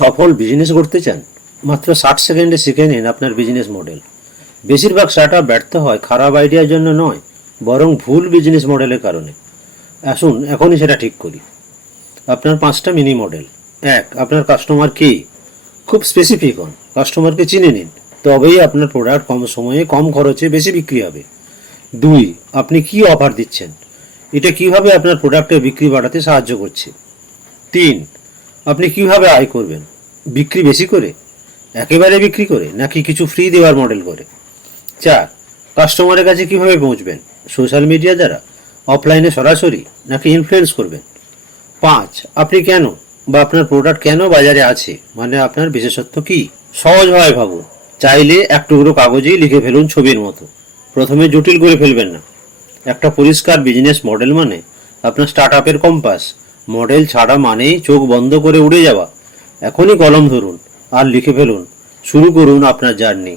সফল বিজনেস করতে চান? মাত্র 60 সেকেন্ডে শিখে নিন আপনার বিজনেস মডেল। বেশিরভাগ স্টার্টআপ ব্যর্থ হয় খারাপ আইডিয়ার জন্য নয়, বরং ভুল বিজনেস মডেলের কারণে। আসুন এখনই সেটা ঠিক করি। আপনার 5টা মিনি মডেল। 1. আপনার কাস্টমার কি? খুব স্পেসিফিক হন, কাস্টমারকে চিনে নিন, তবেই আপনার প্রোডাক্ট কম সময়ে কম খরচে বেশি বিক্রি হবে। 2. আপনি কি অফার দিচ্ছেন, এটা কিভাবে আপনার প্রোডাক্টের বিক্রি বাড়াতে সাহায্য করছে। 3. আপনি কিভাবে আয় করবেন, বিক্রি বেশি করে, একেবারে বিক্রি করে, নাকি কিছু ফ্রি দেওয়ার মডেল করে। 4. কাস্টমারের কাছে কিভাবে পৌঁছবেন, সোশ্যাল মিডিয়া দ্বারা, অফলাইনে সরাসরি, নাকি ইনফ্লুয়েন্স করবেন। 5. আপনি কেন বা আপনার প্রোডাক্ট কেন বাজারে আছে, মানে আপনার বিশেষত্ব কি। সহজভাবে ভাবুন, চাইলে এক টুকরো কাগজেই লিখে ফেলুন ছবির মতো। প্রথমে জটিল করে ফেলবেন না। একটা পরিষ্কার বিজনেস মডেল মানে আপনার স্টার্টআপের কম্পাস। মডেল ছাড়া মানেই চোখ বন্ধ করে উড়ে যাওয়া। এখনই কলম ধরুন আর লিখে ফেলুন। শুরু করুন আপনার জার্নি।